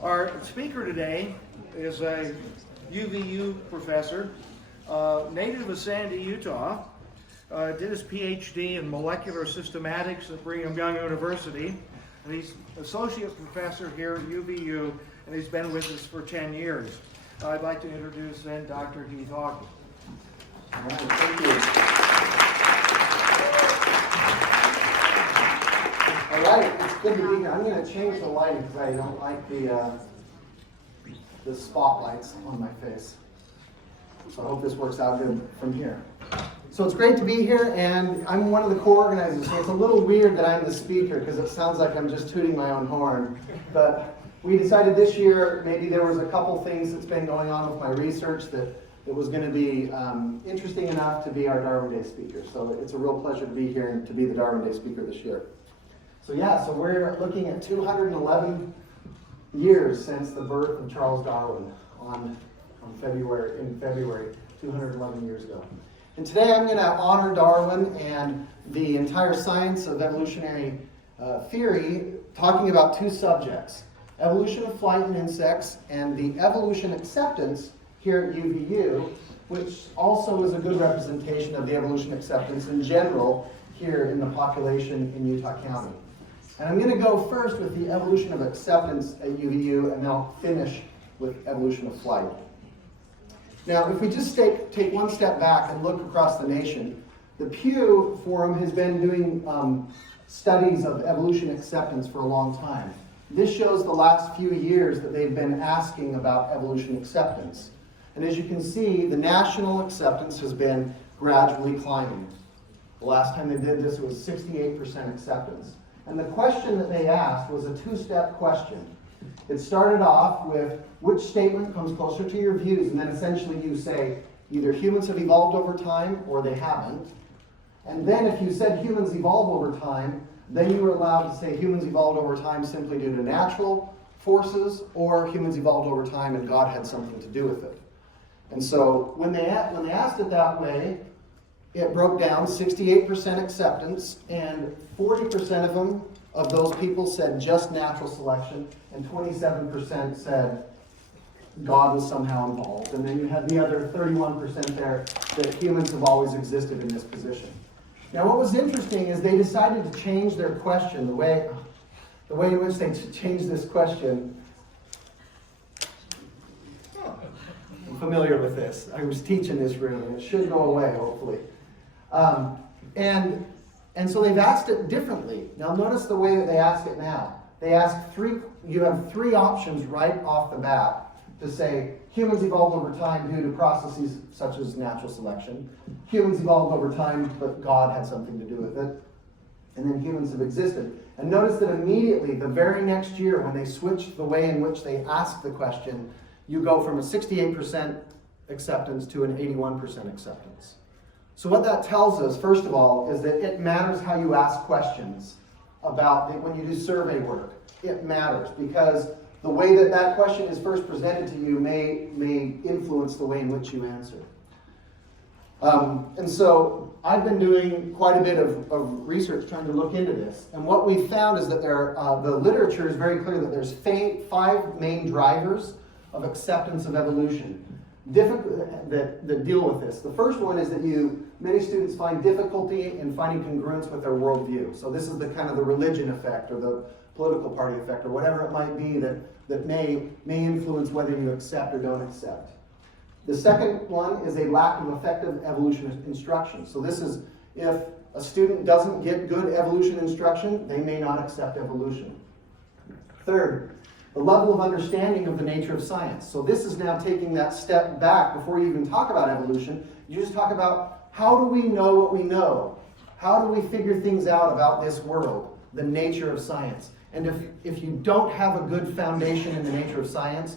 Our speaker today is a UVU professor, native of Sandy, Utah, did his PhD in molecular systematics at Brigham Young University, and he's associate professor here at UVU, and he's been with us for 10 years. I'd like to introduce then Dr. Heath Ogden. All right, thank you. All right, it's good to be here. I'm going to change the lighting because I don't like the spotlights on my face. So I hope this works out good from here. So it's great to be here, and I'm one of the co-organizers, so it's a little weird that I'm the speaker because it sounds like I'm just tooting my own horn. But we decided this year maybe there was a couple things that's been going on with my research that was going to be interesting enough to be our Darwin Day speaker. So it's a real pleasure to be here and to be the Darwin Day speaker this year. So we're looking at 211 years since the birth of Charles Darwin in February, 211 years ago. And today I'm going to honor Darwin and the entire science of evolutionary theory, talking about two subjects: evolution of flight in insects and the evolution acceptance here at UVU, which also is a good representation of the evolution acceptance in general here in the population in Utah County. And I'm going to go first with the evolution of acceptance at UVU, and then I'll finish with evolution of flight. Now, if we just take one step back and look across the nation, the Pew Forum has been doing studies of evolution acceptance for a long time. This shows the last few years that they've been asking about evolution acceptance. And as you can see, the national acceptance has been gradually climbing. The last time they did this, it was 68% acceptance. And the question that they asked was a two-step question. It started off with which statement comes closer to your views, and then essentially you say either humans have evolved over time or they haven't. And then if you said humans evolved over time, then you were allowed to say humans evolved over time simply due to natural forces, or humans evolved over time and God had something to do with it. And so when they asked it that way, it broke down 68% acceptance, and 40% of those people said just natural selection, and 27% said God was somehow involved. And then you had the other 31% there that humans have always existed in this position. Now what was interesting is they decided to change their question, the way in which they changed this question. I'm familiar with this. I was teaching this room, and it should go away, hopefully. And so they've asked it differently. Now notice the way that they ask it now. They ask you have three options right off the bat to say humans evolved over time due to processes such as natural selection, humans evolved over time but God had something to do with it, and then humans have existed. And notice that immediately, the very next year, when they switched the way in which they ask the question, you go from a 68% acceptance to an 81% acceptance. So what that tells us, first of all, is that it matters how you ask questions about when you do survey work. It matters because the way that question is first presented to you may influence the way in which you answer. And so I've been doing quite a bit of research trying to look into this. And what we found is that the literature is very clear that there's 5 main drivers of acceptance of evolution that deal with this. The first one is that many students find difficulty in finding congruence with their worldview. So this is the kind of the religion effect or the political party effect or whatever it might be that may influence whether you accept or don't accept. The second one is a lack of effective evolution instruction. So this is if a student doesn't get good evolution instruction, they may not accept evolution. Third, the level of understanding of the nature of science. So this is now taking that step back before you even talk about evolution. You just talk about how do we know what we know? How do we figure things out about this world, the nature of science? And if you don't have a good foundation in the nature of science,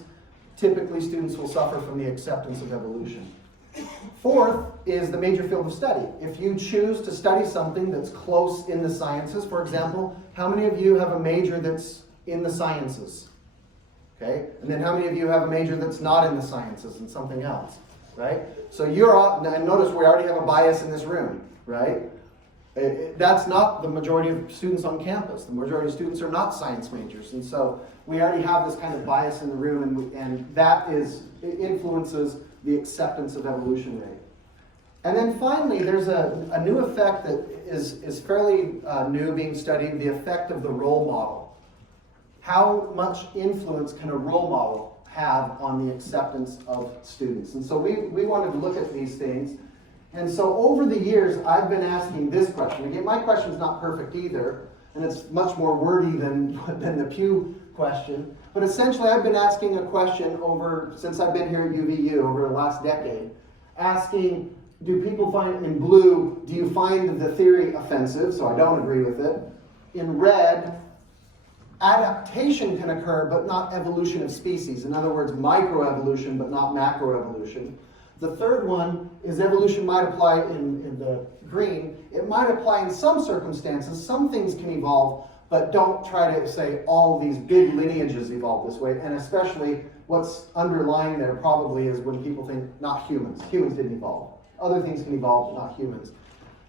typically students will suffer from the acceptance of evolution. Fourth is the major field of study. If you choose to study something that's close in the sciences, for example, how many of you have a major that's in the sciences? Okay, and then how many of you have a major that's not in the sciences and something else, right? So and notice we already have a bias in this room, right? That's not the majority of students on campus. The majority of students are not science majors. And so we already have this kind of bias in the room, and that influences the acceptance of evolution rate. And then finally, there's a new effect that is fairly new being studied, the effect of the role model. How much influence can a role model have on the acceptance of students? And so we wanted to look at these things. And so over the years, I've been asking this question. Again, my question's not perfect either, and it's much more wordy than the Pew question. But essentially, I've been asking a question since I've been here at UVU over the last decade, asking, do people find, in blue, do you find the theory offensive? So I don't agree with it. In red, adaptation can occur, but not evolution of species. In other words, microevolution, but not macroevolution. The third one is evolution might apply in the green. It might apply in some circumstances. Some things can evolve, but don't try to say all these big lineages evolve this way. And especially what's underlying there probably is when people think not humans. Humans didn't evolve. Other things can evolve, but not humans.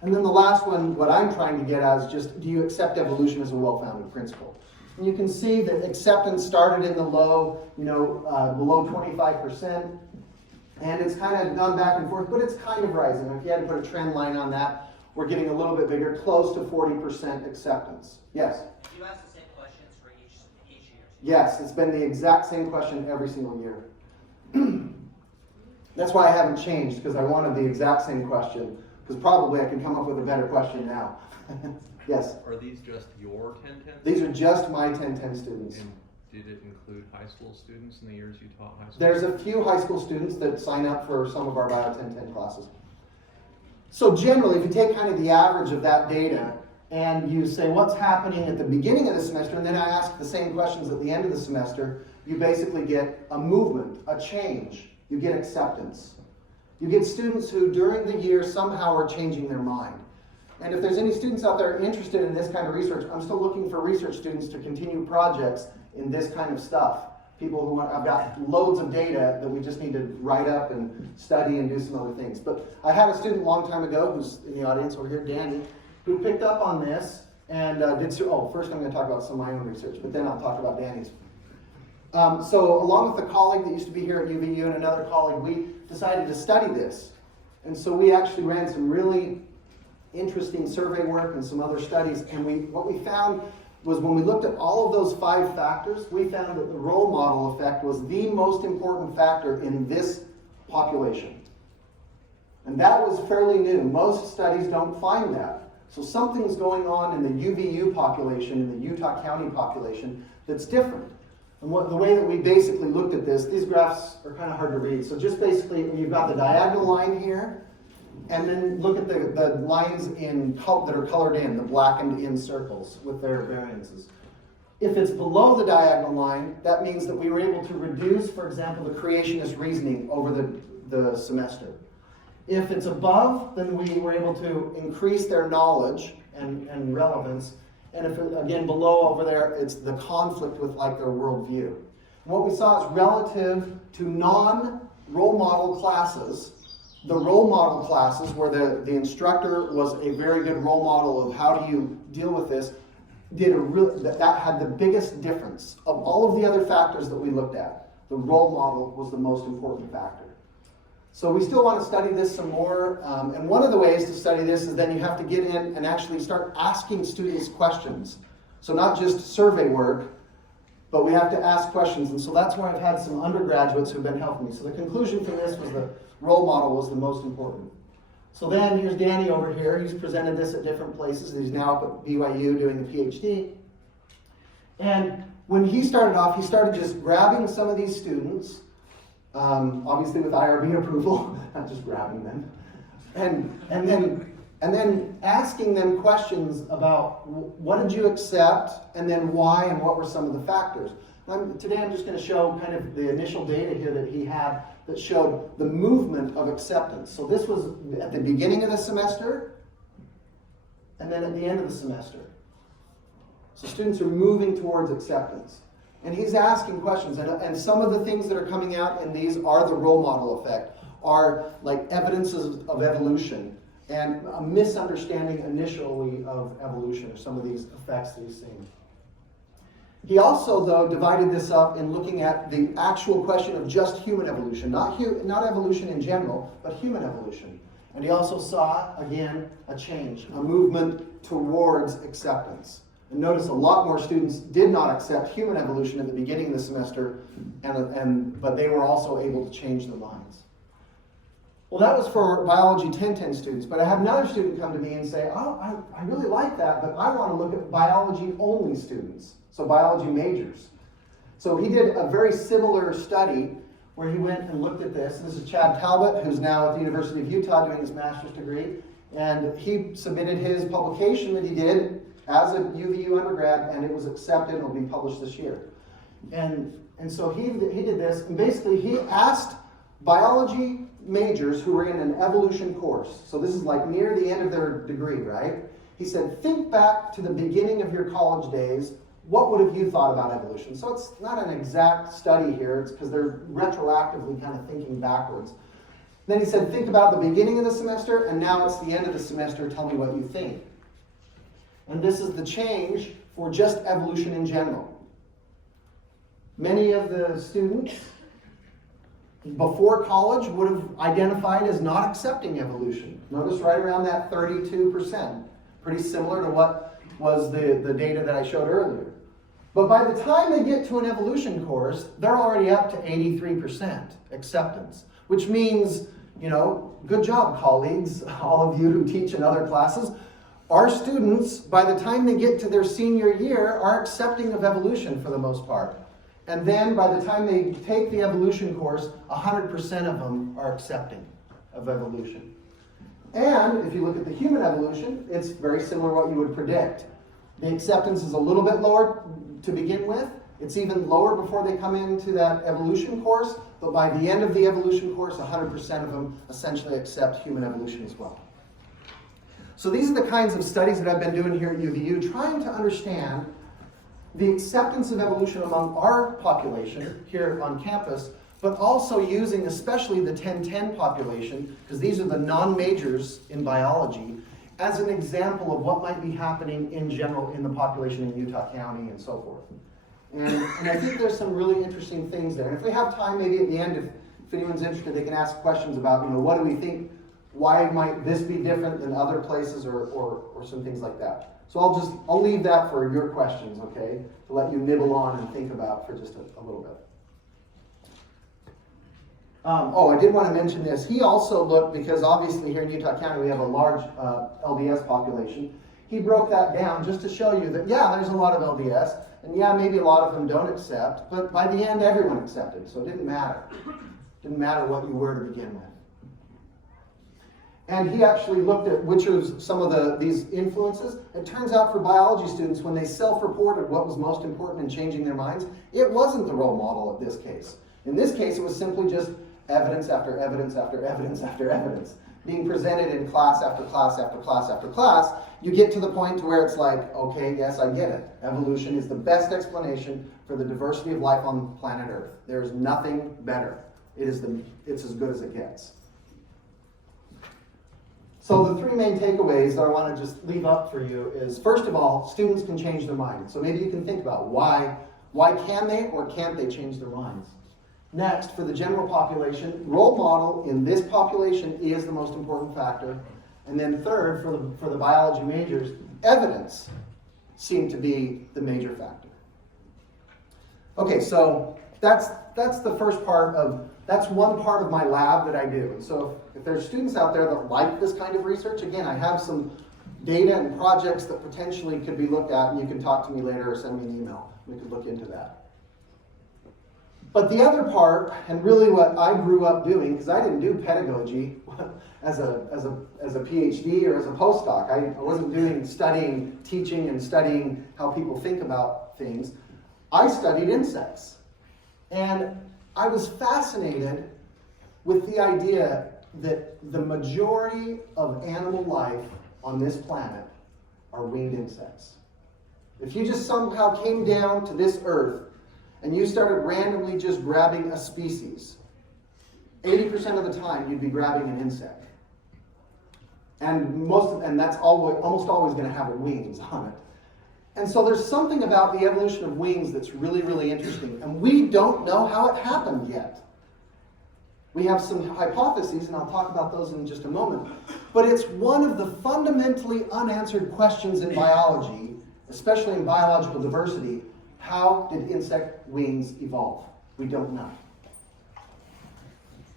And then the last one, what I'm trying to get at is just, do you accept evolution as a well-founded principle? And you can see that acceptance started in the low, below 25%. And it's kind of gone back and forth, but it's kind of rising. If you had to put a trend line on that, we're getting a little bit bigger, close to 40% acceptance. Yes? You ask the same questions for each year? Yes, it's been the exact same question every single year. That's why I haven't changed, because I wanted the exact same question, because probably I can come up with a better question now. Yes? Are these just your 1010? These are just my 1010 students. And did it include high school students in the years you taught high school? There's a few high school students that sign up for some of our Bio 1010 classes. So generally, if you take kind of the average of that data, and you say what's happening at the beginning of the semester, and then I ask the same questions at the end of the semester, you basically get a movement, a change. You get acceptance. You get students who during the year somehow are changing their mind. And if there's any students out there interested in this kind of research, I'm still looking for research students to continue projects in this kind of stuff. People who I've got loads of data that we just need to write up and study and do some other things. But I had a student a long time ago who's in the audience over here, Danny, who picked up on this and first I'm going to talk about some of my own research, but then I'll talk about Danny's. So along with a colleague that used to be here at UVU and another colleague, we decided to study this. And so we actually ran some really interesting survey work and some other studies. And what we found was when we looked at all of those 5 factors, we found that the role model effect was the most important factor in this population. And that was fairly new. Most studies don't find that. So something's going on in the UVU population, in the Utah County population, that's different. And the way that we basically looked at this, these graphs are kind of hard to read. So just basically, you've got the diagonal line here, and then look at the lines that are colored in, the blackened in circles with their variances. If it's below the diagonal line, that means that we were able to reduce, for example, the creationist reasoning over the semester. If it's above, then we were able to increase their knowledge and relevance. And if, again, below over there, it's the conflict with their worldview. And what we saw is relative to non-role model classes, the role model classes where the instructor was a very good role model of how do you deal with this, that had the biggest difference. Of all of the other factors that we looked at, the role model was the most important factor. So we still want to study this some more, and one of the ways to study this is then you have to get in and actually start asking students questions. So not just survey work, but we have to ask questions, and so that's why I've had some undergraduates who've been helping me. So the conclusion from this was the role model was the most important. So then here's Danny over here. He's presented this at different places. He's now up at BYU doing the PhD. And when he started off, he started just grabbing some of these students, obviously with IRB approval, not just grabbing them, and then asking them questions about what did you accept, and then why, and what were some of the factors. Today I'm just going to show kind of the initial data here that he had that showed the movement of acceptance. So this was at the beginning of the semester, and then at the end of the semester. So students are moving towards acceptance. And he's asking questions, and some of the things that are coming out in these are the role model effect, are like evidences of evolution, and a misunderstanding initially of evolution, or some of these effects that he's seeing. He also, though, divided this up in looking at the actual question of just human evolution, not evolution in general, but human evolution. And he also saw, again, a change, a movement towards acceptance. And notice a lot more students did not accept human evolution at the beginning of the semester, but they were also able to change their minds. Well, that was for biology 1010 students, but I had another student come to me and say, oh, I really like that, but I want to look at biology only students, so biology majors. So he did a very similar study where he went and looked at this. This is Chad Talbot, who's now at the University of Utah doing his master's degree, and he submitted his publication that he did as a UVU undergrad, and it was accepted and will be published this year. And so he did this, and basically he asked biology majors who were in an evolution course, so this is like near the end of their degree, right? He said, think back to the beginning of your college days. What would have you thought about evolution? So it's not an exact study here, it's because they're retroactively kind of thinking backwards. Then he said, think about the beginning of the semester, and now it's the end of the semester, tell me what you think. And this is the change for just evolution in general. Many of the students before college would have identified as not accepting evolution. Notice right around that 32%. Pretty similar to what was the data that I showed earlier. But by the time they get to an evolution course, they're already up to 83% acceptance, which means, good job, colleagues, all of you who teach in other classes. Our students, by the time they get to their senior year, are accepting of evolution for the most part. And then by the time they take the evolution course, 100% of them are accepting of evolution. And if you look at the human evolution, it's very similar to what you would predict. The acceptance is a little bit lower to begin with. It's even lower before they come into that evolution course, but by the end of the evolution course, 100% of them essentially accept human evolution as well. So these are the kinds of studies that I've been doing here at UVU, trying to understand the acceptance of evolution among our population here on campus, but also using especially the 1010 population, because these are the non-majors in biology, as an example of what might be happening in general in the population in Utah County and so forth. And I think there's some really interesting things there. And if we have time, maybe at the end, if anyone's interested, they can ask questions about, what do we think, why might this be different than other places, or some things like that. So I'll leave that for your questions, okay? To let you nibble on and think about for just a little bit. I did want to mention this. He also looked, because obviously here in Utah County we have a large LDS population. He broke that down just to show you that, there's a lot of LDS, and maybe a lot of them don't accept, but by the end everyone accepted, so it didn't matter. It didn't matter what you were to begin with. And he actually looked at which of some of these influences. It turns out for biology students, when they self-reported what was most important in changing their minds, it wasn't the role model in this case. In this case, it was simply just evidence after evidence after evidence after evidence, being presented in class after class after class after class. You get to the point to where it's like, okay, yes, I get it. Evolution is the best explanation for the diversity of life on planet Earth. There's nothing better. It's as good as it gets. So the three main takeaways that I want to just leave up for you is, first of all, students can change their mind. So maybe you can think about why can they or can't they change their minds? Next, for the general population, role model in this population is the most important factor. And then third, for the biology majors, evidence seemed to be the major factor. Okay, so that's the first part of, that's one part of my lab that I do. And so if there's students out there that like this kind of research, again, I have some data and projects that potentially could be looked at, and you can talk to me later or send me an email. We could look into that. But the other part, and really what I grew up doing, because I didn't do pedagogy as a PhD or as a postdoc. I wasn't studying teaching and studying how people think about things. I studied insects. And I was fascinated with the idea that the majority of animal life on this planet are winged insects. If you just somehow came down to this earth and you started randomly just grabbing a species, 80% of the time you'd be grabbing an insect. And that's almost always going to have wings on it. And so there's something about the evolution of wings that's really, really interesting. And we don't know how it happened yet. We have some hypotheses, and I'll talk about those in just a moment. But it's one of the fundamentally unanswered questions in biology, especially in biological diversity. How did insect wings evolve? We don't know.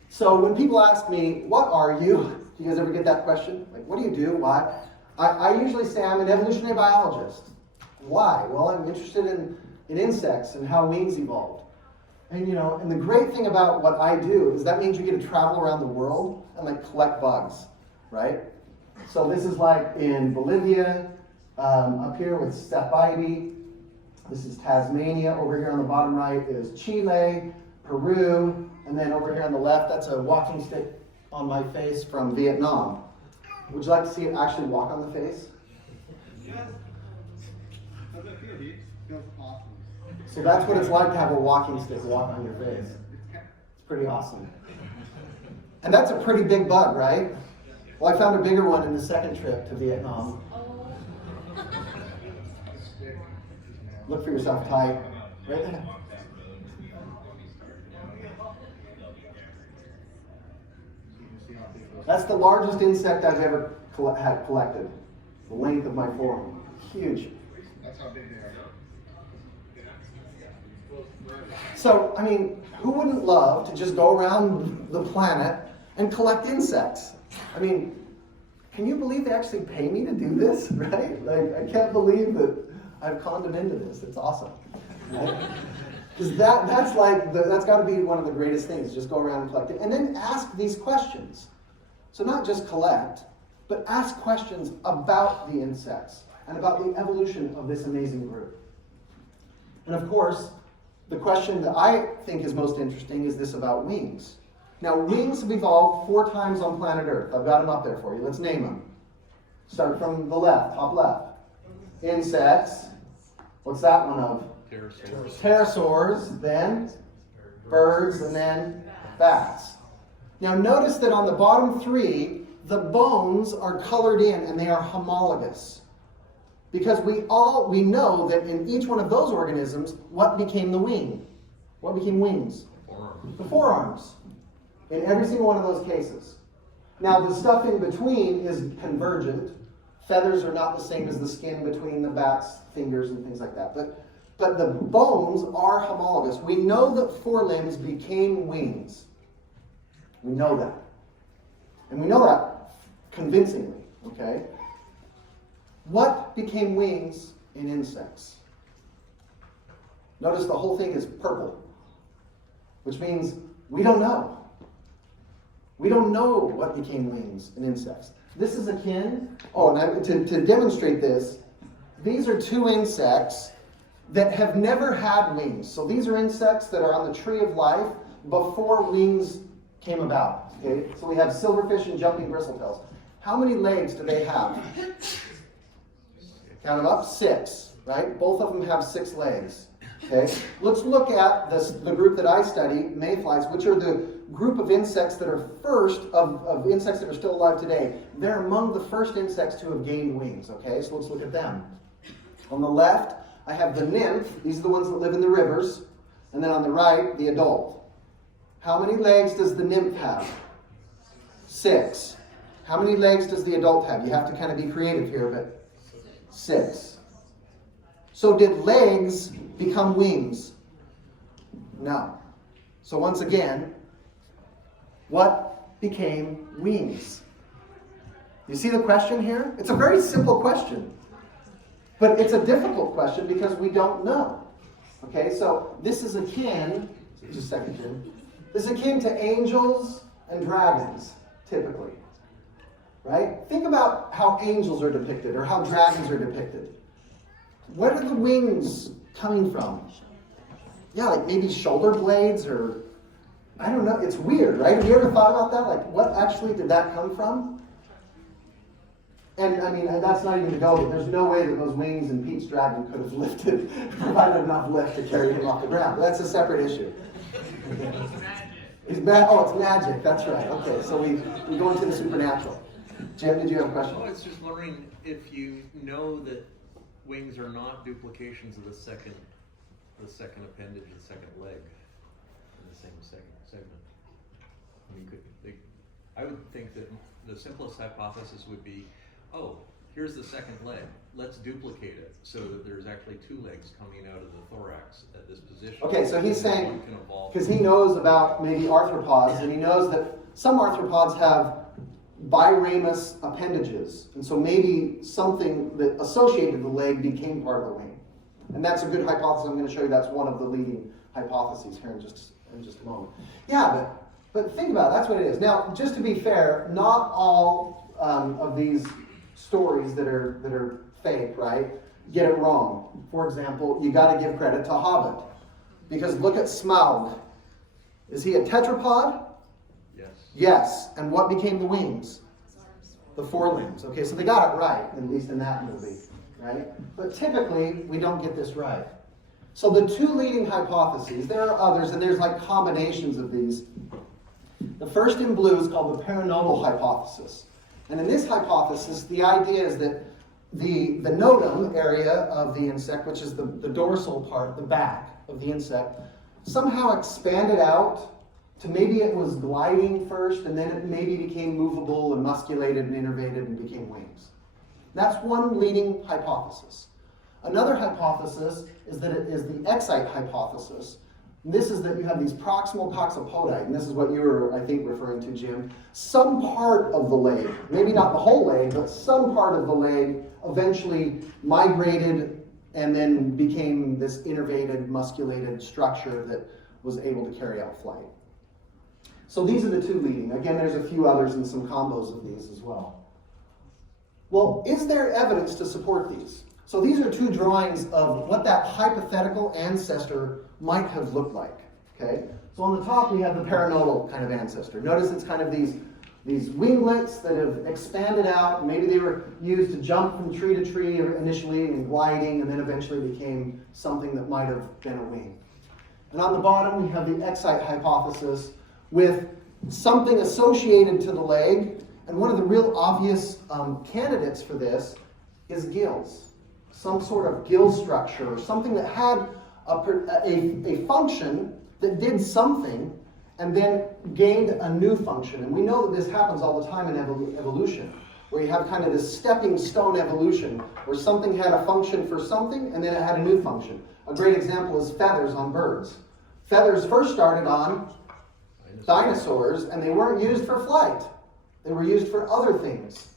So when people ask me, what are you? Do you guys ever get that question? Like, what do you do? Why? I usually say I'm an evolutionary biologist. Why? Well, I'm interested in insects and how wings evolved. And and the great thing about what I do is that means you get to travel around the world and like collect bugs, right? So this is like in Bolivia, up here with Stephaide. This is Tasmania. Over here on the bottom right is Chile, Peru, and then over here on the left, that's a walking stick on my face from Vietnam. Would you like to see it actually walk on the face? Yes. How's that feel, Heath? Feels awesome. So that's what it's like to have a walking stick walk on your face. It's pretty awesome. And that's a pretty big bug, right? Well, I found a bigger one in the second trip to Vietnam. Look for yourself, Ty. Right there. That's the largest insect I've ever had collected. The length of my forearm. Huge. That's how big they are. So, who wouldn't love to just go around the planet and collect insects? Can you believe they actually pay me to do this, right? Like, I can't believe that I've conned them into this. It's awesome. Right? Because that's got to be one of the greatest things. Just go around and collect it. And then ask these questions. So not just collect, but ask questions about the insects and about the evolution of this amazing group. And of course, the question that I think is most interesting is this about wings. Now, wings have evolved 4 times on planet Earth. I've got them up there for you. Let's name them. Start from the left, top left. Insects. What's that one of? Pterosaurs. Pterosaurs, then birds, and then bats. Now notice that on the bottom 3, the bones are colored in and they are homologous. Because we know that in each one of those organisms, what became the wing? What became wings? Forearms. The forearms. In every single one of those cases. Now the stuff in between is convergent. Feathers are not the same as the skin between the bat's fingers and things like that. But the bones are homologous. We know that forelimbs became wings. We know that. And we know that convincingly, okay? What became wings in insects? Notice the whole thing is purple, which means we don't know. We don't know what became wings in insects. This is akin, to demonstrate this, these are 2 insects that have never had wings. So these are insects that are on the tree of life before wings came about. Okay? So we have silverfish and jumping bristletails. How many legs do they have? Count them up, 6, right? Both of them have 6 legs. Okay? Let's look at the group that I study, mayflies, which are the group of insects that are first, of insects that are still alive today. They're among the first insects to have gained wings. Okay? So let's look at them. On the left, I have the nymph. These are the ones that live in the rivers. And then on the right, the adult. How many legs does the nymph have? 6. How many legs does the adult have? You have to kind of be creative here, but 6. So did legs become wings? No. So once again, what became wings? You see the question here? It's a very simple question. But it's a difficult question because we don't know. Okay, so this is akin, just a second, Jim. This is akin to angels and dragons, typically. Right? Think about how angels are depicted or how dragons are depicted. Where are the wings coming from? Yeah, like maybe shoulder blades or, I don't know. It's weird, right? Have you ever thought about that? Like, what actually did that come from? And that's not even to go, but there's no way that those wings in Pete's dragon could have lifted, provided enough lift to carry him off the ground. But that's a separate issue. It's magic. It's magic, that's right. Okay, so we go into the supernatural. Jim, did you have a question? Oh, I was just wondering if you know that wings are not duplications of the second appendage, the second leg in the same segment. I mean, I would think that the simplest hypothesis would be, oh, here's the second leg. Let's duplicate it so that there's actually two legs coming out of the thorax at this position. Okay, so he's And then saying, one can evolve. because he knows about maybe arthropods, and he knows that some arthropods have biramus appendages, and so maybe something that associated the leg became part of the wing. And that's a good hypothesis. I'm going to show you that's one of the leading hypotheses here in just a moment. Yeah, but think about it. That's what it is. Now, just to be fair, not all of these stories that are fake, right, get it wrong. For example, you got to give credit to Hobbit, because look at Smaug. Is he a tetrapod? Yes. Yes. And what became the wings? The forelimbs. Okay, so they got it right, at least in that movie, right? But typically, we don't get this right. So the two leading hypotheses, there are others, and there's like combinations of these. The first in blue is called the perinodal hypothesis. And in this hypothesis, the idea is that the notum area of the insect, which is the dorsal part, the back of the insect, somehow expanded out to maybe it was gliding first, and then it maybe became movable and musculated and innervated and became wings. That's one leading hypothesis. Another hypothesis is that it is the excite hypothesis. And this is that you have these proximal coccipodi, and this is what you were, I think, referring to, Jim. Some part of the leg, maybe not the whole leg, but some part of the leg eventually migrated and then became this innervated, musculated structure that was able to carry out flight. So these are the two leading. Again, there's a few others and some combos of these as well. Well, is there evidence to support these? So these are two drawings of what that hypothetical ancestor might have looked like. Okay? So on the top we have the perinodal kind of ancestor. Notice it's kind of these winglets that have expanded out. Maybe they were used to jump from tree to tree initially and gliding, and then eventually became something that might have been a wing. And on the bottom we have the excite hypothesis with something associated to the leg. And one of the real obvious candidates for this is gills. Some sort of gill structure, or something that had a function that did something and then gained a new function. And we know that this happens all the time in evolution, where you have kind of this stepping stone evolution, where something had a function for something and then it had a new function. A great example is feathers on birds. Feathers first started on dinosaurs, and they weren't used for flight. They were used for other things.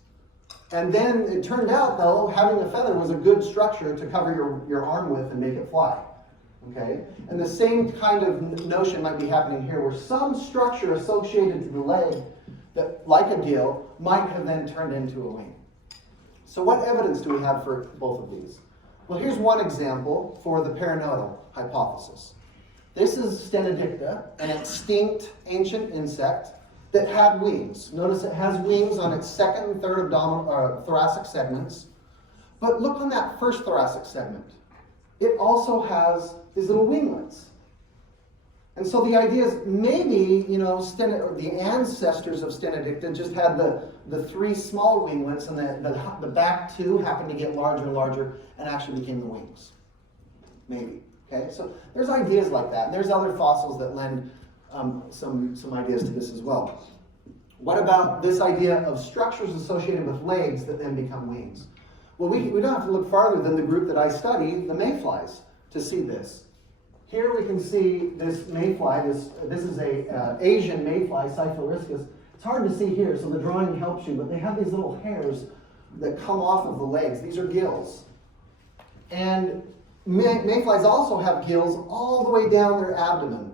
And then it turned out, though, having a feather was a good structure to cover your arm with and make it fly. Okay? And the same kind of notion might be happening here, where some structure associated to the leg, that, like a gill, might have then turned into a wing. So what evidence do we have for both of these? Well, here's one example for the perinodal hypothesis. This is Stenodicta, an extinct ancient insect that had wings. Notice it has wings on its second and third thoracic segments. But look on that first thoracic segment. It also has these little winglets. And so the idea is maybe, the ancestors of Stenodicta just had the three small winglets, and the back two happened to get larger and larger and actually became the wings. Maybe. Okay, so there's ideas like that. There's other fossils that lend some ideas to this as well. What about this idea of structures associated with legs that then become wings? Well, we don't have to look farther than the group that I study, the mayflies, to see this. Here we can see this mayfly. This is a Asian mayfly, Cyphoriscus. It's hard to see here, so the drawing helps you, but they have these little hairs that come off of the legs. These are gills. And mayflies also have gills all the way down their abdomen.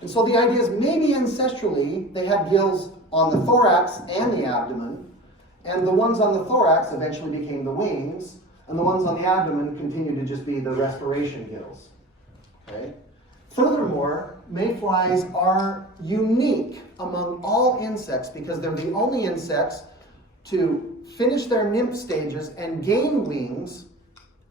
And so the idea is maybe ancestrally they had gills on the thorax and the abdomen, and the ones on the thorax eventually became the wings, and the ones on the abdomen continue to just be the respiration gills. Okay? Furthermore, mayflies are unique among all insects because they're the only insects to finish their nymph stages and gain wings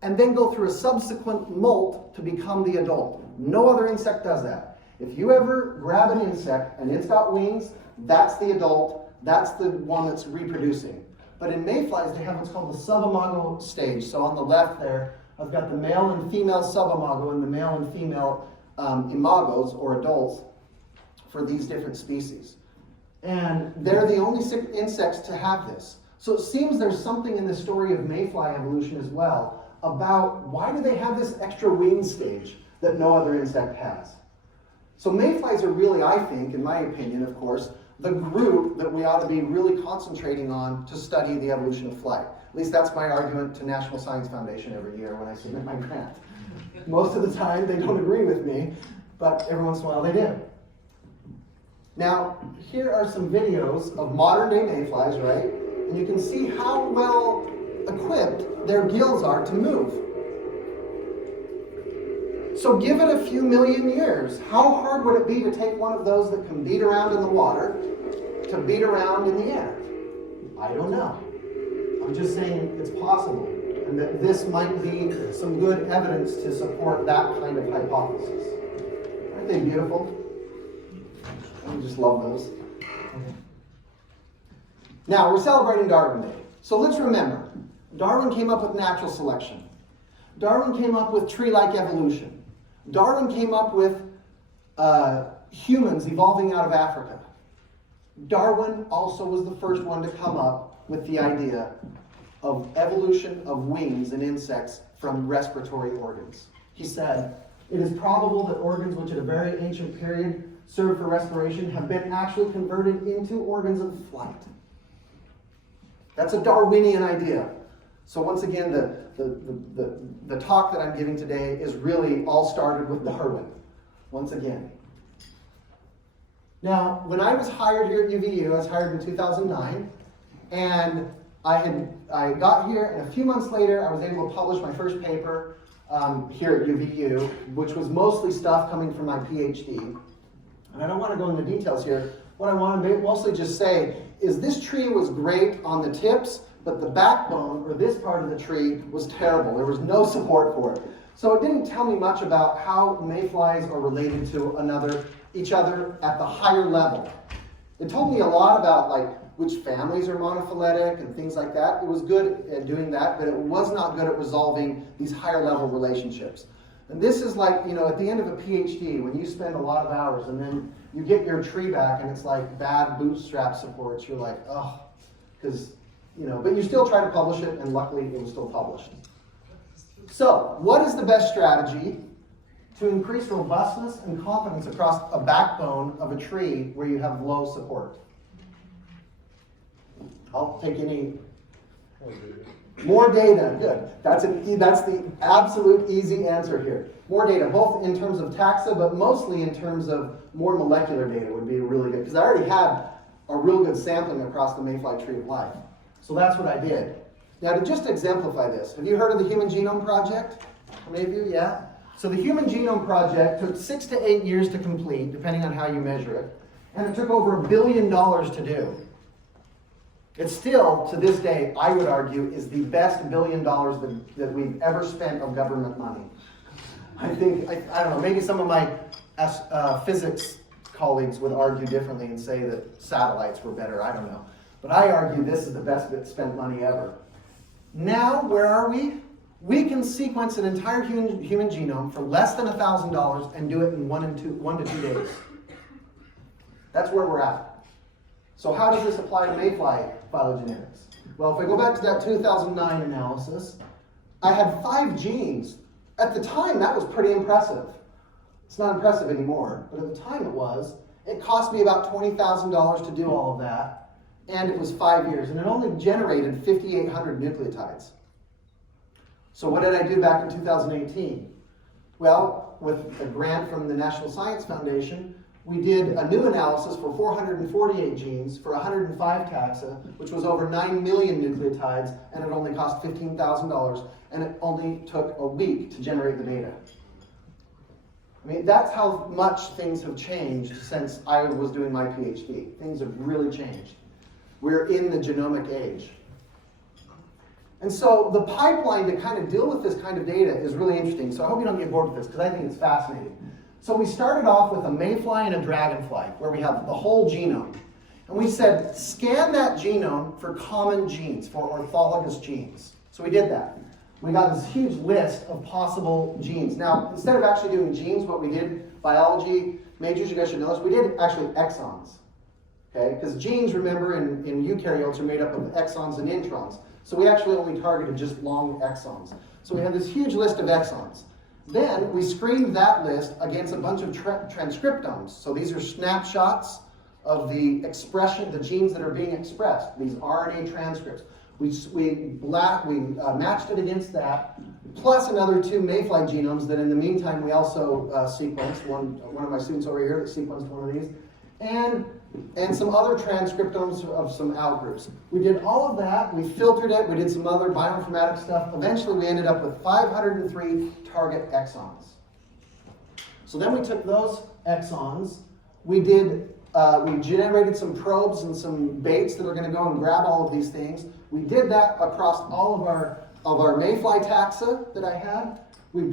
and then go through a subsequent molt to become the adult. No other insect does that. If you ever grab an insect and it's got wings, that's the adult. That's the one that's reproducing. But in mayflies, they have what's called the subimago stage. So on the left there, I've got the male and female subimago and the male and female imagos, or adults, for these different species. And they're the only insects to have this. So it seems there's something in the story of mayfly evolution as well about why do they have this extra wing stage that no other insect has. So mayflies are really, I think, in my opinion, of course, the group that we ought to be really concentrating on to study the evolution of flight. At least that's my argument to National Science Foundation every year when I submit my grant. Most of the time they don't agree with me, but every once in a while they do. Now, here are some videos of modern day mayflies, right? And you can see how well equipped their gills are to move. So give it a few million years. How hard would it be to take one of those that can beat around in the water to beat around in the air? I don't know. I'm just saying it's possible, and that this might be some good evidence to support that kind of hypothesis. Aren't they beautiful? I just love those. Now, we're celebrating Darwin Day. So let's remember, Darwin came up with natural selection. Darwin came up with tree-like evolution. Darwin came up with humans evolving out of Africa. Darwin also was the first one to come up with the idea of evolution of wings in insects from respiratory organs. He said, it is probable that organs which at a very ancient period served for respiration have been actually converted into organs of flight. That's a Darwinian idea. So once again, the talk that I'm giving today is really all started with Darwin, once again. Now, when I was hired here at UVU, I was hired in 2009, and I got here, and a few months later, I was able to publish my first paper here at UVU, which was mostly stuff coming from my PhD. And I don't want to go into details here. What I want to mostly just say is this tree was great on the tips, but the backbone, or this part of the tree, was terrible. There was no support for it. So it didn't tell me much about how mayflies are related to each other at the higher level. It told me a lot about which families are monophyletic and things like that. It was good at doing that, but it was not good at resolving these higher level relationships. And this is like, at the end of a PhD, when you spend a lot of hours and then you get your tree back and it's like bad bootstrap supports, you're like, oh, because, but you still try to publish it, and luckily it was still published. So, what is the best strategy to increase robustness and confidence across a backbone of a tree where you have low support? I'll take any. More data, good. That's the absolute easy answer here. More data, both in terms of taxa, but mostly in terms of more molecular data would be really good, because I already had a real good sampling across the mayfly tree of life. So that's what I did. Now, to just exemplify this, have you heard of the Human Genome Project? Many of you, yeah? So the Human Genome Project took 6 to 8 years to complete, depending on how you measure it, and it took over $1 billion to do. It still, to this day, I would argue, is the best $1 billion that we've ever spent of government money. I think, I don't know, maybe some of my physics colleagues would argue differently and say that satellites were better, I don't know. But I argue this is the best spent money ever. Now, where are we? We can sequence an entire human genome for less than $1,000 and do it in 1 to 2 days. That's where we're at. So how does this apply to mayfly phylogenetics? Well, if I go back to that 2009 analysis, I had 5 genes. At the time, that was pretty impressive. It's not impressive anymore, but at the time it was. It cost me about $20,000 to do all of that, and it was 5 years, and it only generated 5,800 nucleotides. So what did I do back in 2018? Well, with a grant from the National Science Foundation, we did a new analysis for 448 genes for 105 taxa, which was over 9 million nucleotides, and it only cost $15,000, and it only took a week to generate the data. I mean, that's how much things have changed since I was doing my PhD. Things have really changed. We're in the genomic age. And so the pipeline to kind of deal with this kind of data is really interesting. So I hope you don't get bored with this, because I think it's fascinating. So we started off with a mayfly and a dragonfly, where we have the whole genome. And we said, scan that genome for common genes, for orthologous genes. So we did that. We got this huge list of possible genes. Now, instead of actually doing genes, what we did, biology majors, you guys should know this, we did actually exons. Okay? Because genes, remember, in eukaryotes are made up of exons and introns. So we actually only targeted just long exons. So we had this huge list of exons. Then we screened that list against a bunch of transcriptomes. So these are snapshots of the expression, the genes that are being expressed, these RNA transcripts. We matched it against that, plus another 2 mayfly genomes that in the meantime we also sequenced. One of my students over here that sequenced one of these. And some other transcriptomes of some outgroups. We did all of that, we filtered it, we did some other bioinformatics stuff. Eventually we ended up with 503 target exons. So then we took those exons, we generated some probes and some baits that are going to go and grab all of these things. We did that across all of our mayfly taxa that I had. We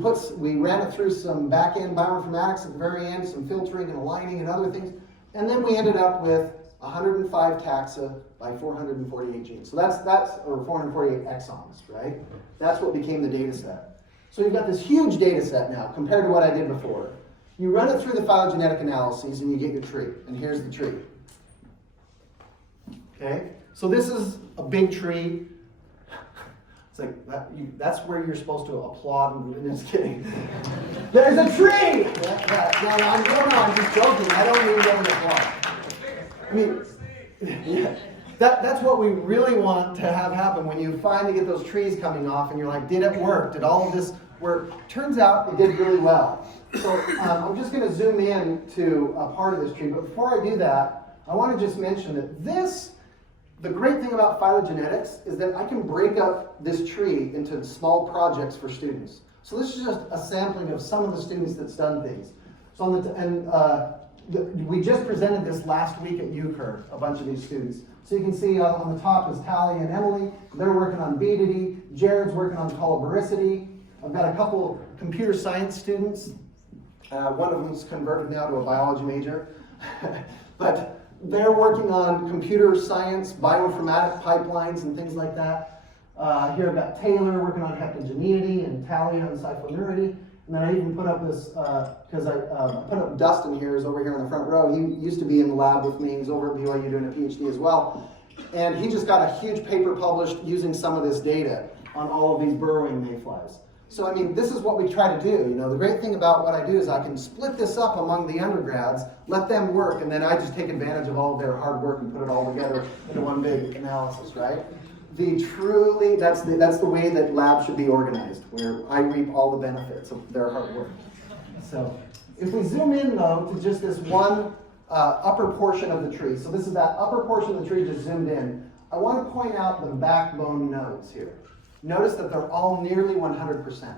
ran it through some back-end bioinformatics at the very end, some filtering and aligning and other things. And then we ended up with 105 taxa by 448 genes. So that's or 448 exons, right? That's what became the data set. So you've got this huge data set now compared to what I did before. You run it through the phylogenetic analyses and you get your tree. And here's the tree. Okay? So this is a big tree. It's like, that's where you're supposed to applaud. And just kidding. There's a tree! No, I'm just joking. I don't mean going to applaud. I mean, yeah, that's what we really want to have happen when you finally get those trees coming off and you're like, did it work? Did all of this work? Turns out it did really well. So I'm just going to zoom in to a part of this tree. But before I do that, I want to just mention that the great thing about phylogenetics is that I can break up this tree into small projects for students. So this is just a sampling of some of the students that's done things. So we just presented this last week at UCUR, a bunch of these students. So you can see on the top is Tally and Emily. They're working on beatity. Jared's working on coliboricity. I've got a couple computer science students. One of them's converted now to a biology major. But they're working on computer science, bioinformatic pipelines, and things like that. Here I've got Taylor working on heptogeneity and Talia on cyclonurity. And then I even put up this, because I put up Dustin here, is over here in the front row. He used to be in the lab with me. He's over at BYU doing a PhD as well. And he just got a huge paper published using some of this data on all of these burrowing mayflies. So, I mean, this is what we try to do. You know, the great thing about what I do is I can split this up among the undergrads, let them work, and then I just take advantage of all of their hard work and put it all together into one big analysis, right? That's the way that labs should be organized, where I reap all the benefits of their hard work. So, if we zoom in, though, to just this one upper portion of the tree. So this is that upper portion of the tree just zoomed in. I want to point out the backbone nodes here. Notice that they're all nearly 100%,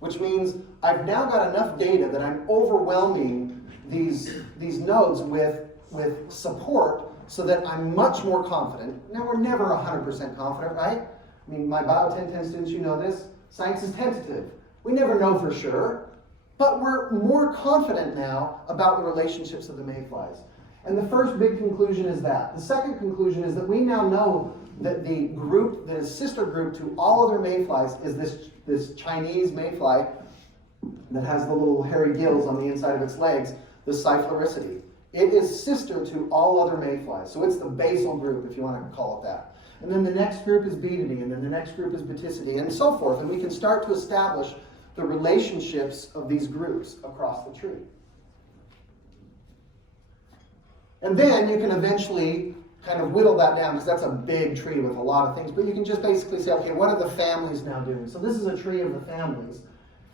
which means I've now got enough data that I'm overwhelming these nodes with support so that I'm much more confident. Now, we're never 100% confident, right? I mean, my Bio 1010 students, you know this. Science is tentative. We never know for sure, but we're more confident now about the relationships of the mayflies. And the first big conclusion is that. The second conclusion is that we now know that the group, the sister group to all other mayflies is this Chinese mayfly that has the little hairy gills on the inside of its legs, the cyfloricity. It is sister to all other mayflies. So it's the basal group, if you want to call it that. And then the next group is beatity, and then the next group is baticity, and so forth. And we can start to establish the relationships of these groups across the tree. And then you can eventually kind of whittle that down, because that's a big tree with a lot of things. But you can just basically say, okay, what are the families now doing? So this is a tree of the families.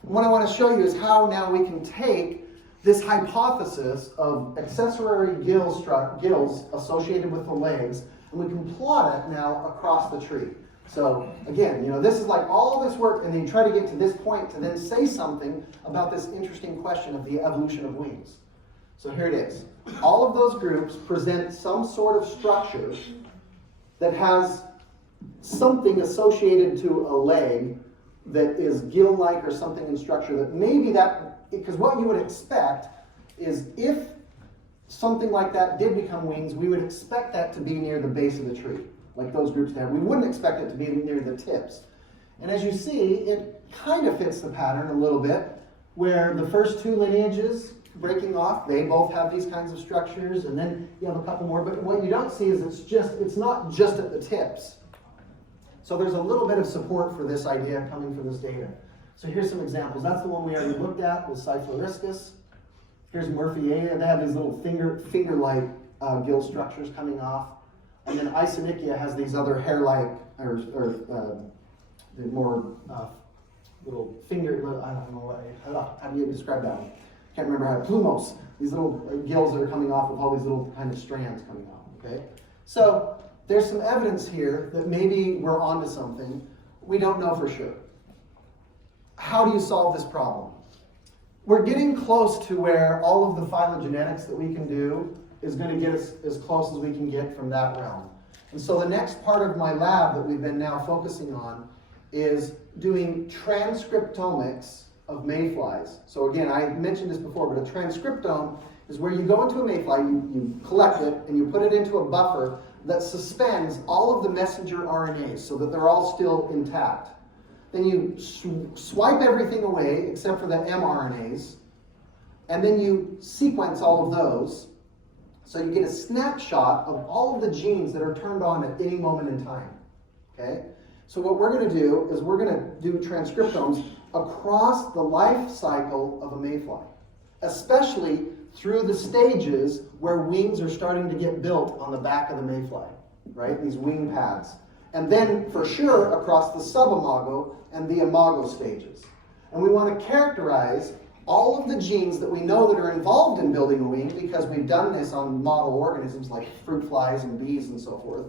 And what I want to show you is how now we can take this hypothesis of accessory gills associated with the legs, and we can plot it now across the tree. So again, you know, this is like all this work, and then you try to get to this point to then say something about this interesting question of the evolution of wings. So here it is. All of those groups present some sort of structure that has something associated to a leg that is gill-like or something in structure that maybe that, because what you would expect is if something like that did become wings, we would expect that to be near the base of the tree, like those groups there. We wouldn't expect it to be near the tips. And as you see, it kind of fits the pattern a little bit, where the first two lineages breaking off, they both have these kinds of structures, and then you have a couple more. But what you don't see is it's not just at the tips. So there's a little bit of support for this idea coming from this data. So here's some examples. That's the one we already looked at with Cyphloriscus. Here's Murphyia. They have these little finger-like gill structures coming off. And then Isonychia has these other hair-like, or more little finger, I don't know, how do you describe that one? Can't remember how, plumose. These little gills that are coming off with all these little kind of strands coming off, okay? So there's some evidence here that maybe we're onto something. We don't know for sure. How do you solve this problem? We're getting close to where all of the phylogenetics that we can do is going to get us as close as we can get from that realm. And so the next part of my lab that we've been now focusing on is doing transcriptomics of mayflies. So again, I mentioned this before, but a transcriptome is where you go into a mayfly, you collect it, and you put it into a buffer that suspends all of the messenger RNAs so that they're all still intact. Then you swipe everything away except for the mRNAs, and then you sequence all of those, so you get a snapshot of all of the genes that are turned on at any moment in time. Okay? So what we're going to do is we're going to do transcriptomes across the life cycle of a mayfly, especially through the stages where wings are starting to get built on the back of the mayfly, right? These wing pads. And then, for sure, across the subimago and the imago stages. And we want to characterize all of the genes that we know that are involved in building a wing, because we've done this on model organisms like fruit flies and bees and so forth.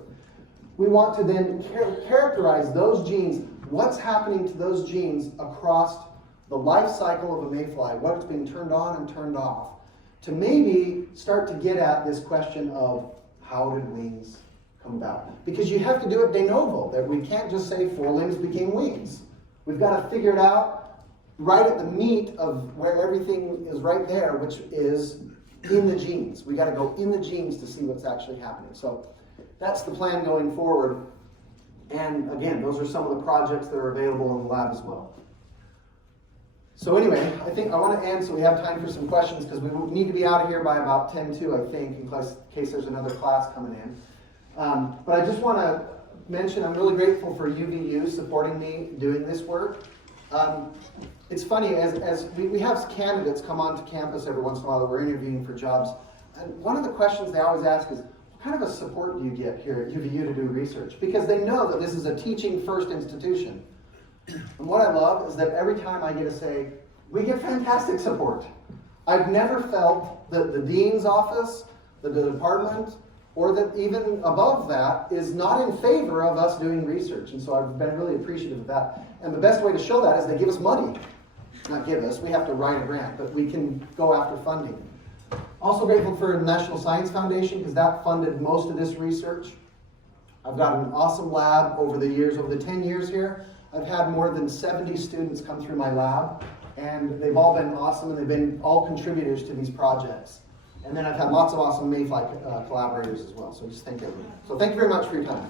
We want to then characterize those genes, what's happening to those genes across the life cycle of a mayfly, what's being turned on and turned off, to maybe start to get at this question of how did wings come about? Because you have to do it de novo, that we can't just say forelimbs became wings. We've got to figure it out right at the meat of where everything is right there, which is in the genes. We got to go in the genes to see what's actually happening. So that's the plan going forward. And again, those are some of the projects that are available in the lab as well. So anyway, I think I want to end so we have time for some questions, because we need to be out of here by about 10:02, I think, in case there's another class coming in. But I just want to mention I'm really grateful for UVU supporting me doing this work. It's funny, as we have candidates come onto campus every once in a while that we're interviewing for jobs, and one of the questions they always ask is, what kind of a support do you get here at UVU to do research? Because they know that this is a teaching first institution. And what I love is that every time I get to say, we get fantastic support. I've never felt that the dean's office, the department, or that even above that is not in favor of us doing research. And so I've been really appreciative of that. And the best way to show that is they give us money. Not give us, we have to write a grant, but we can go after funding. Also grateful for the National Science Foundation, because that funded most of this research. I've got an awesome lab over the years, over the 10 years here. I've had more than 70 students come through my lab, and they've all been awesome, and they've been all contributors to these projects. And then I've had lots of awesome mayfly collaborators as well, so just thank everyone. So thank you very much for your time.